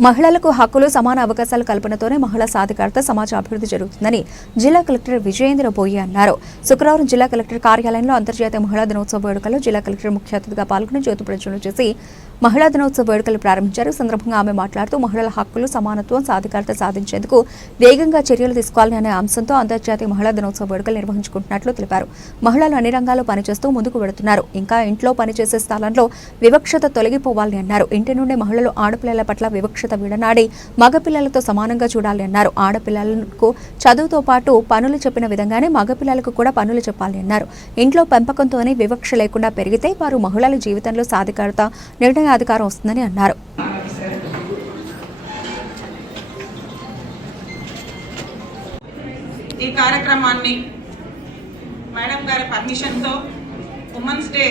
మహిళలకు హక్కులు సమాన అవకాశాలు కల్పనతోనే మహిళా సాధికారత సమాజ అభివృద్ధి జరుగుతుందని జిల్లా కలెక్టర్ విజయేంద్ర బోయి అన్నారు. శుక్రవారం జిల్లా కలెక్టర్ కార్యాలయంలో అంతర్జాతీయ మహిళా దినోత్సవ వేడుకల్లో జిల్లా కలెక్టర్ ముఖ్య అతిథిగా పాల్గొని జ్యోతి ప్రజ్వలన చేసి మహిళా దినోత్సవ వేడుకలు ప్రారంభించారు. సందర్భంగా ఆమె మాట్లాడుతూ మహిళల హక్కులు సమానత్వం సాధికారత సాధించేందుకు వేగంగా చర్యలు తీసుకోవాలని అనే అంశంతో అంతర్జాతీయ మహిళా దినోత్సవ వేడుకలు నిర్వహించుకుంటున్నట్లు తెలిపారు. మహిళలు అన్ని రంగాల్లో పనిచేస్తూ ముందుకు వెడుతున్నారు ఇంకా ఇంట్లో పనిచేసే స్థలంలో వివక్షత తొలగిపోవాలని అన్నారు. ఇంటి నుండి మహిళలు ఆడపిల్లల పట్ల వివక్ష సురక్షిత విడనాడి మగపిల్లలతో సమానంగా చూడాలి అన్నారు. ఆడపిల్లలకు చదువుతో పాటు పనులు చెప్పిన విధంగానే మగపిల్లలకు కూడా పనులు చెప్పాలి అన్నారు. ఇంట్లో పెంపకంతోనే వివక్ష లేకుండా పెరిగితే వారు మహిళల జీవితంలో సాధికారత నిర్ణయాధికారం వస్తుందని అన్నారు. ఈ కార్యక్రమాన్ని మేడం గారి పర్మిషన్తో ఉమెన్స్ డే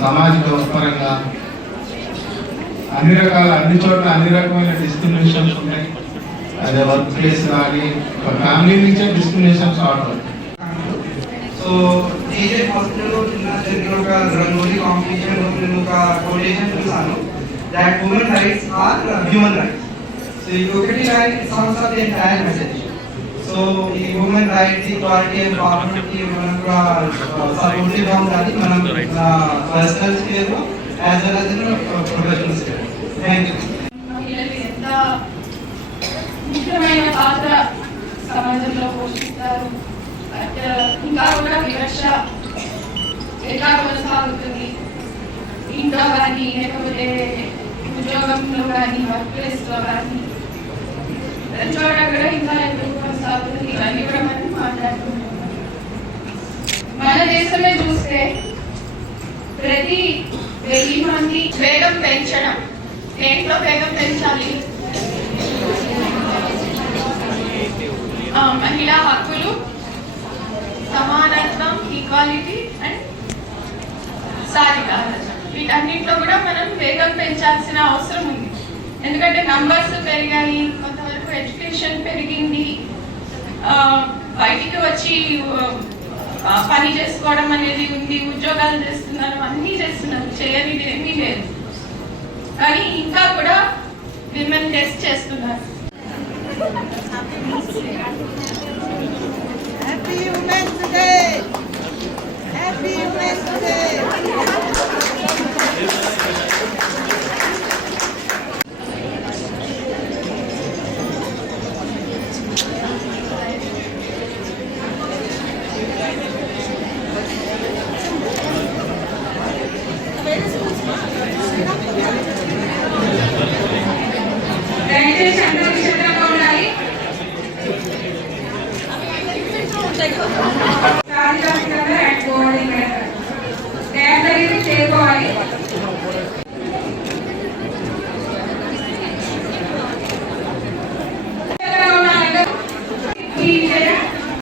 సామాజిక పరంగా అన్ని రకాల అన్ని చోట్ల అన్ని రకమైన డిస్క్రిమినేషన్స్ ఉన్నాయి అదే వర్క్ ప్లేస్ కానీ ఒక ఫ్యామిలీ నుంచే డిస్క్రిమినేషన్ స్టార్ట్ అవుతుంది సో డీజే హాస్పిటల్లో చిన్న జరిగిన ఒక రంగోలీ కాంపిటీషన్ నేను ఒక కొటేషన్ చూసాను that women rights are human rights so ఇది ఒకటి line sums of the entire message so ఈ ఉమెన్ రైట్స్ ఈక్వాలిటీ అండ్ పార్ట్నర్కి మనం కూడా సపోర్టివ్ గా ఉండాలి మనం personal scale as well as professional scale thank you మహిళలు ఎంత ముఖ్యమైన పాత్ర సమాజంలో పోషిస్తారు బట్ ఇంకా కూడా వివక్ష ఎట్లా కొనసాగుతుంది ఇంట్లో కానీ లేకపోతే ఉద్యోగంలో కానీ వర్క్ ప్లేస్లో కానీ ఇవన్నీ కూడా మనం మాట్లాడుకుంటున్నాం మన దేశమే చూస్తే ప్రతి వెయ్యి మంది వేగం పెంచడం. దేంట్లో వేగం పెంచాలి? మహిళా హక్కులు సమానత్వం ఈక్వాలిటీ అండ్ సాధికారత. వీటన్నింటిలో కూడా మనం వేగం పెంచాల్సిన అవసరం ఉంది. ఎందుకంటే నంబర్స్ పెరిగాయి కొంతవరకు ఎడ్యుకేషన్ పెరిగింది. బయటికి వచ్చి పని చేసుకోవడం అనేది ఉంది ఉద్యోగాలు చేస్తున్నారు అన్నీ చేస్తున్నారు. చేయని ఏమీ లేదు. కానీ ఇంకా కూడా విమెన్ టెస్ట్ చేస్తున్నారు. Happy Women's